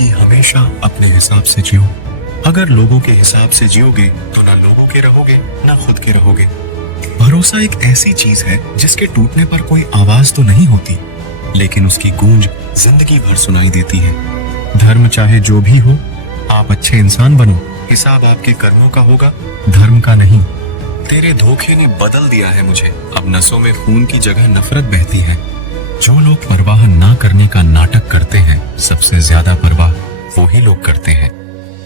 जिंदगी हमेशा अपने हिसाब से जियो। अगर लोगों के हिसाब से जियोगे तो ना लोगों के रहोगे ना खुद के रहोगे। भरोसा एक ऐसी चीज है जिसके टूटने पर कोई आवाज तो नहीं होती, लेकिन उसकी गूंज जिंदगी भर सुनाई देती है। धर्म चाहे जो भी हो, आप अच्छे इंसान बनो, हिसाब आपके कर्मों का होगा, धर्म का नहीं। तेरे धोखे ने बदल दिया है मुझे, अब नसों में खून की जगह नफरत बहती है। जो लोग परवाह ना करने का नाटक करते हैं, सबसे ज्यादा परवाह वो ही लोग करते हैं।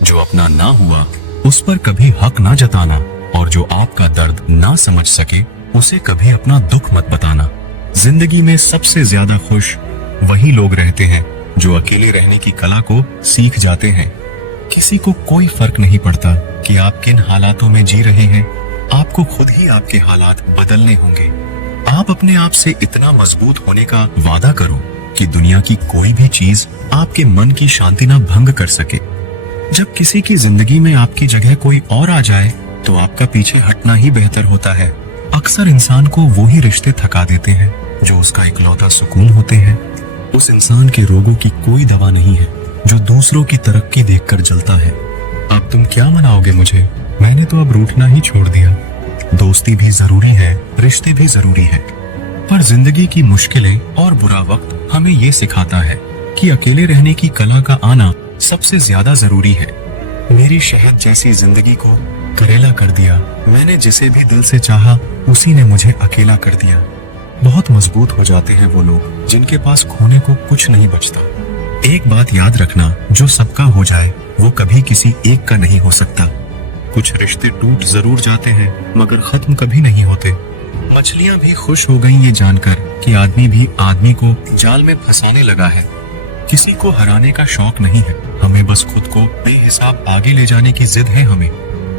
जो अपना ना हुआ उस पर कभी हक ना जताना, और जो आपका दर्द ना समझ सके उसे कभी अपना दुख मत बताना। जिंदगी में सबसे ज्यादा खुश वही लोग रहते हैं जो अकेले रहने की कला को सीख जाते हैं। किसी को कोई फर्क नहीं पड़ता कि आप किन हालातों में जी रहे हैं, आपको खुद ही आपके हालात बदलने होंगे। आप अपने आप से इतना मजबूत होने का वादा करो कि दुनिया की कोई भी चीज आपके मन की शांति ना भंग कर सके। जब किसी की जिंदगी में आपकी जगह कोई और आ जाए तो आपका पीछे हटना ही बेहतर होता है। अक्सर इंसान को वो ही रिश्ते थका देते हैं जो उसका इकलौता सुकून होते हैं। उस इंसान के रोगों की कोई दवा नहीं है जो दूसरों की तरक्की देखकर जलता है। अब तुम क्या मनाओगे मुझे? मैंने तो अब रूठना ही छोड़ दिया। दोस्ती भी जरूरी है, रिश्ते भी जरूरी है, पर जिंदगी की मुश्किलें और बुरा वक्त हमें ये सिखाता है कि अकेले रहने की कला का आना सबसे ज्यादा जरूरी है। मेरी शहद जैसी जिंदगी को करेला कर दिया। मैंने जिसे भी दिल से चाहा उसी ने मुझे अकेला कर दिया। बहुत मजबूत हो जाते हैं वो लोग जिनके पास खोने को कुछ नहीं बचता। एक बात याद रखना, जो सबका हो जाए वो कभी किसी एक का नहीं हो सकता। कुछ रिश्ते टूट जरूर जाते हैं मगर खत्म कभी नहीं होते। मछलियां भी खुश हो गईं ये जानकर कि आदमी भी आदमी को जाल में फंसाने लगा है। किसी को हराने का शौक नहीं है, हमें बस खुद को बेहिसाब आगे ले जाने की जिद है हमें।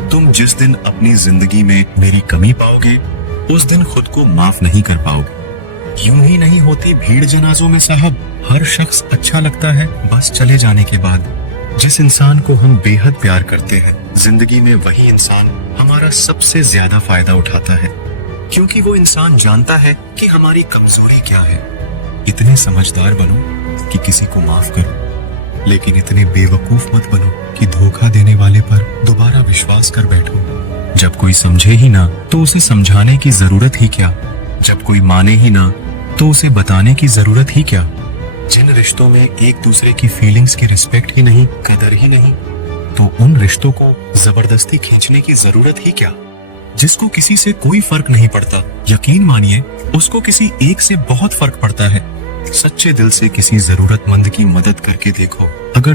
तुम जिस दिन अपनी जिंदगी में मेरी कमी पाओगे उस दिन खुद को माफ नहीं कर पाओगे। यूं ही नहीं होती भीड़ जनाजों में साहब, हर शख्स अच्छा लगता है बस चले जाने के बाद। जिस इंसान को हम बेहद प्यार करते हैं, जिंदगी में वही इंसान हमारा सबसे ज्यादा फायदा उठाता है, क्योंकि वो इंसान जानता है कि हमारी कमजोरी क्या है। इतने समझदार बनो कि किसी को माफ करो, लेकिन इतने बेवकूफ मत बनो कि धोखा देने वाले पर दोबारा विश्वास कर बैठो। जब कोई समझे ही ना तो उसे समझाने की जरूरत ही क्या? जब कोई माने ही ना तो उसे बताने की जरूरत ही क्या? जिन रिश्तों में एक दूसरे की फीलिंग्स की रिस्पेक्ट ही नहीं, कदर ही नहीं, तो उन रिश्तों को जबरदस्ती खींचने की जरूरत ही क्या? जिसको किसी से कोई फर्क नहीं पड़ता, यकीन मानिए उसको किसी एक से बहुत फर्क पड़ता है। सच्चे दिल से किसी जरूरतमंद की मदद करके देखो, अगर